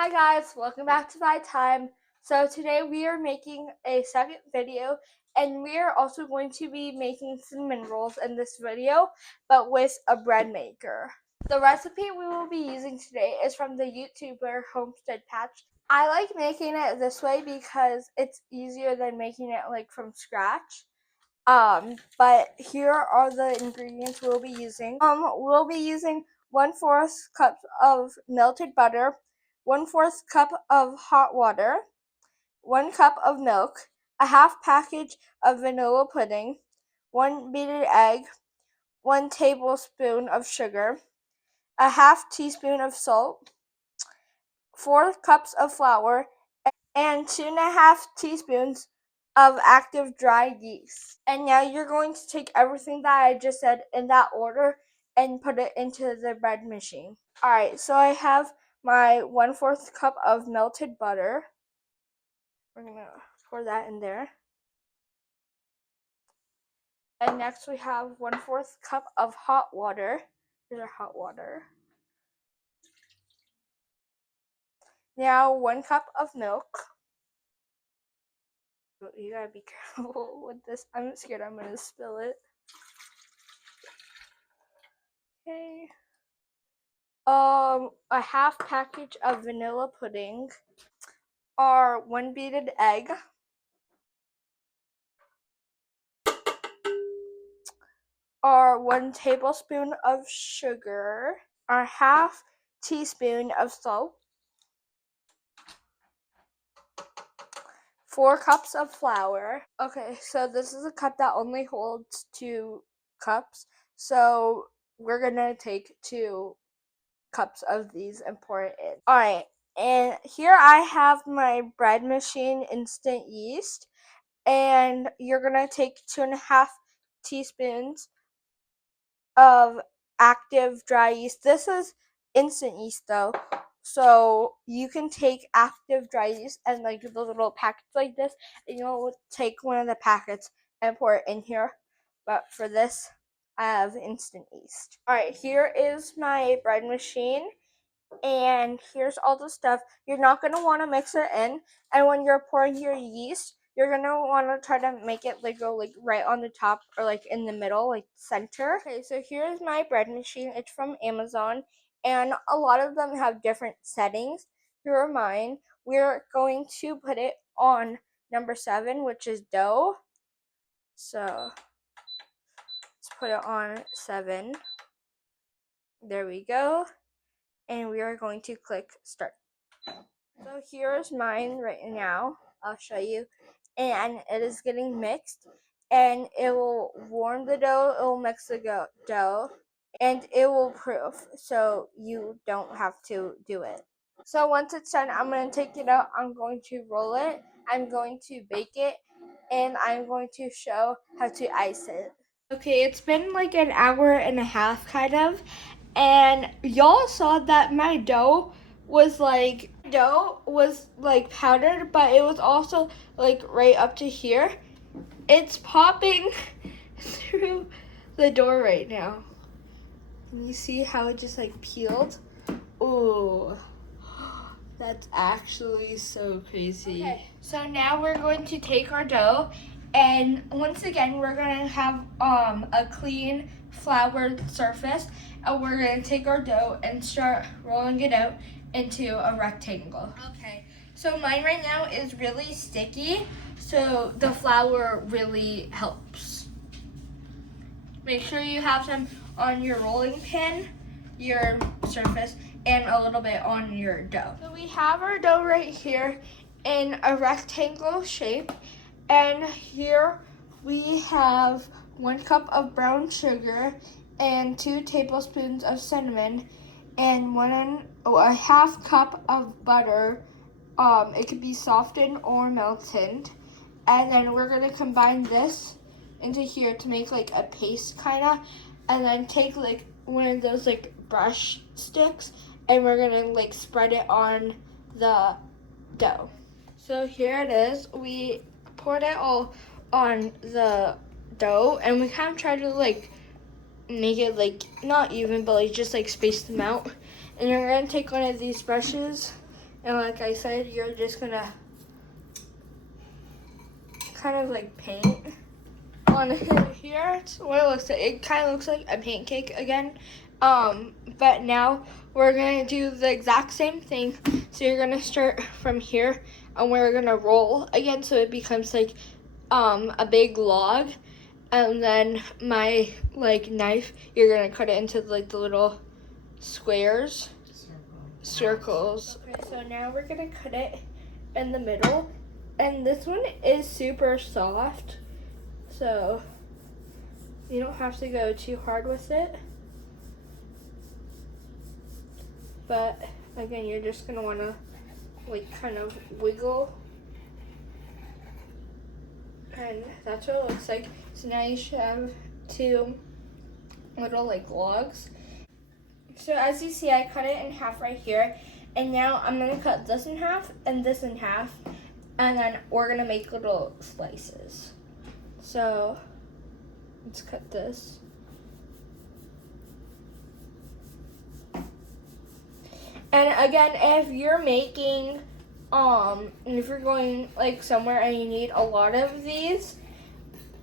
Hi guys, welcome back to my time. So today we are making a second video and we are also going to be making cinnamon rolls in this video, but with a bread maker. The recipe we will be using today is from the YouTuber Homestead Patch. I like making it this way because it's easier than making it like from scratch. But here are the ingredients we'll be using. We'll be using 1/4 cup of melted butter, 1/4 cup of hot water, 1 cup of milk, a half package of vanilla pudding, 1 beaten egg, 1 tablespoon of sugar, a half teaspoon of salt, 4 cups of flour, and 2.5 teaspoons of active dry yeast. And now you're going to take everything that I just said in that order and put it into the bread machine. Alright, so I have my 1/4 cup of melted butter. We're gonna pour that in there. And next we have 1/4 cup of hot water. Here's our hot water. Now 1 cup of milk. You gotta be careful with this. I'm scared I'm gonna spill it. Okay. A half package of vanilla pudding. Our 1 beaten egg. Our 1 tablespoon of sugar. Our half teaspoon of salt. 4 cups of flour. Okay, so this is a cup that only holds 2 cups. So we're gonna take 2 cups of these and pour it in. Alright, and here I have my bread machine instant yeast. And you're gonna take 2.5 teaspoons of active dry yeast. This is instant yeast though, so you can take active dry yeast and like the little packets like this, and you'll take one of the packets and pour it in here. But for this, I have instant yeast. All right, here is my bread machine. And here's all the stuff. You're not going to want to mix it in, and when you're pouring your yeast, you're going to want to try to make it like go like right on the top or like in the middle, like center. Okay, so here's my bread machine. It's from Amazon, and a lot of them have different settings. Here are mine. We're going to put it on number 7, which is dough. So let's put it on 7. There we go. And we are going to click start. So here's mine right now. I'll show you. And it is getting mixed. And it will warm the dough, it will mix the dough, and it will proof so you don't have to do it. So once it's done, I'm going to take it out. I'm going to roll it. I'm going to bake it. And I'm going to show how to ice it. Okay, it's been like an hour and a half kind of, and y'all saw that my dough was like powdered, but it was also like right up to here. It's popping through the door right now. Can you see how it just like peeled? Ooh, that's actually so crazy. Okay, so now we're going to take our dough, and once again we're gonna have a clean floured surface, and we're gonna take our dough and start rolling it out into a rectangle. Okay, so mine right now is really sticky, so the flour really helps. Make sure you have some on your rolling pin, your surface, and a little bit on your dough. So we have our dough right here in a rectangle shape, and here we have 1 cup of brown sugar and 2 tablespoons of cinnamon and a half cup of butter. It could be softened or melted, and then we're gonna combine this into here to make like a paste kinda, and then take like one of those like brush sticks, and we're gonna like spread it on the dough. So here it is. We poured it all on the dough, and we kind of tried to like make it like not even, but like just like space them out. And you're gonna take one of these brushes And like I said, you're just gonna kind of like paint on here. It's what it looks like. It kind of looks like a pancake again. But now we're gonna do the exact same thing. So you're gonna start from here, and we're gonna roll again, so it becomes like a big log. And then my like knife, you're gonna cut it into like the little squares, circles. Okay, so now we're gonna cut it in the middle, and this one is super soft, so you don't have to go too hard with it. But again, you're just gonna wanna like kind of wiggle, and that's what it looks like. So now you should have two little like logs. So as you see, I cut it in half right here, and now I'm gonna cut this in half and this in half, and then we're gonna make little slices. So let's cut this. And again, if you're making, if you're going like somewhere and you need a lot of these,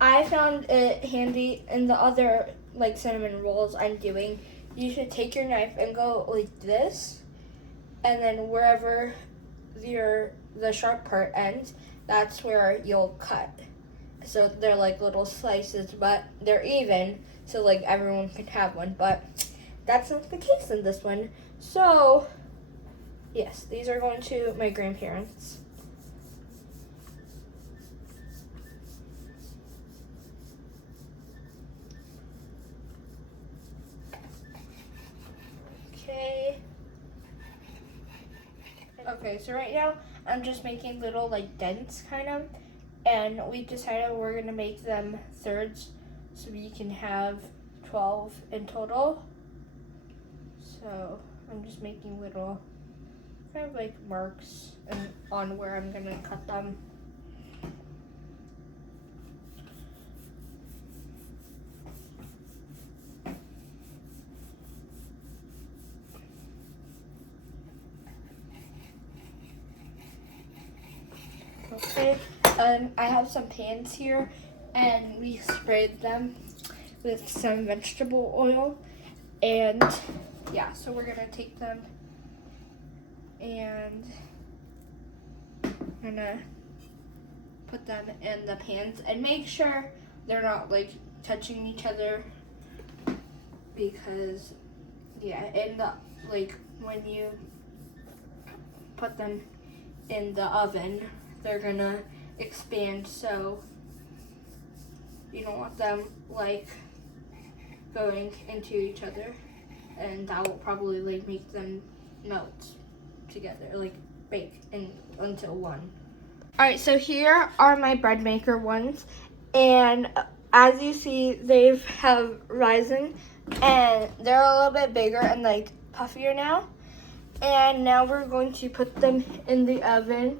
I found it handy in the other like cinnamon rolls I'm doing. You should take your knife and go like this, and then wherever the sharp part ends, that's where you'll cut. So they're like little slices, but they're even, so like everyone can have one. But that's not the case in this one. So yes, these are going to my grandparents. Okay, so right now I'm just making little like dents kind of, and we decided we're gonna make them thirds so we can have 12 in total. So I'm just making little kind of like marks on where I'm gonna cut them. Okay, I have some pans here, and we sprayed them with some vegetable oil, and yeah, so we're gonna take them and I'm gonna put them in the pans and make sure they're not like touching each other, because yeah, in the like when you put them in the oven, they're gonna expand, so you don't want them like going into each other, and that will probably like make them melt together, like bake until one. All right, so here are my bread maker ones, and as you see, they have risen, and they're a little bit bigger and like puffier now. And now we're going to put them in the oven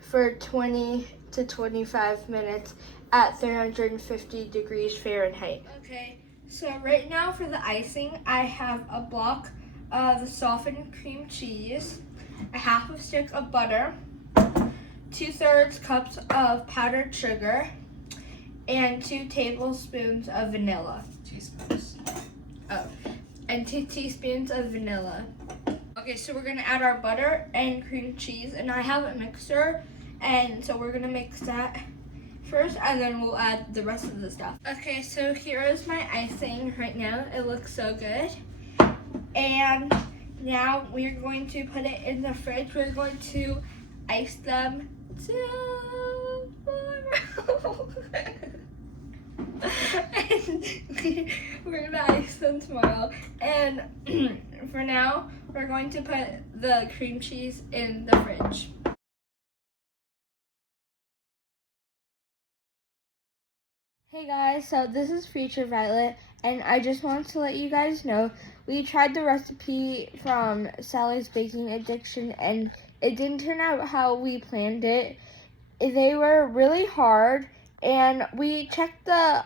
for 20 to 25 minutes at 350 degrees Fahrenheit. Okay, so right now for the icing, I have a block of softened cream cheese, a half a stick of butter, 2/3 cups of powdered sugar, and 2 tablespoons of vanilla. Teaspoons. Oh, and 2 teaspoons of vanilla. Okay, so we're gonna add our butter and cream cheese, and I have a mixer, and so we're gonna mix that first, and then we'll add the rest of the stuff. Okay, so here is my icing right now. It looks so good. And now we're going to put it in the fridge. We're going to ice them tomorrow. And we're gonna ice them tomorrow. And for now, we're going to put the cream cheese in the fridge. Hey guys, so this is Future Violet, and I just want to let you guys know we tried the recipe from Sally's Baking Addiction, and it didn't turn out how we planned it. They were really hard, and we checked the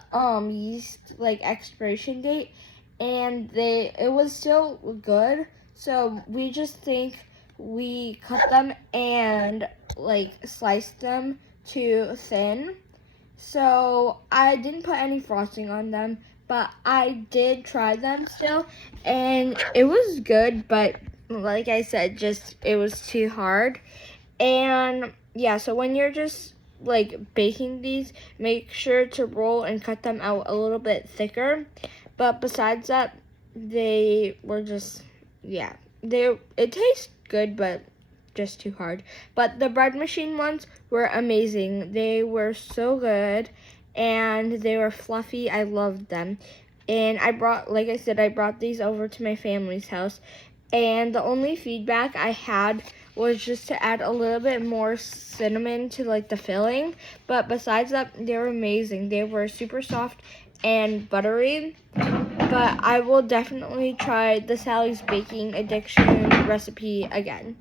yeast like expiration date, and it was still good. So we just think we cut them and like sliced them to thin. So I didn't put any frosting on them, but I did try them still, and it was good, but like I said, just it was too hard. And yeah, so when you're just like baking these, make sure to roll and cut them out a little bit thicker. But besides that, they were just, yeah, it tastes good, but just too hard. But the bread machine ones were amazing. They were so good and they were fluffy. I loved them. And I brought, like I said, I brought these over to my family's house. And the only feedback I had was just to add a little bit more cinnamon to like the filling. But besides that, they were amazing. They were super soft and buttery. But I will definitely try the Sally's Baking Addiction recipe again.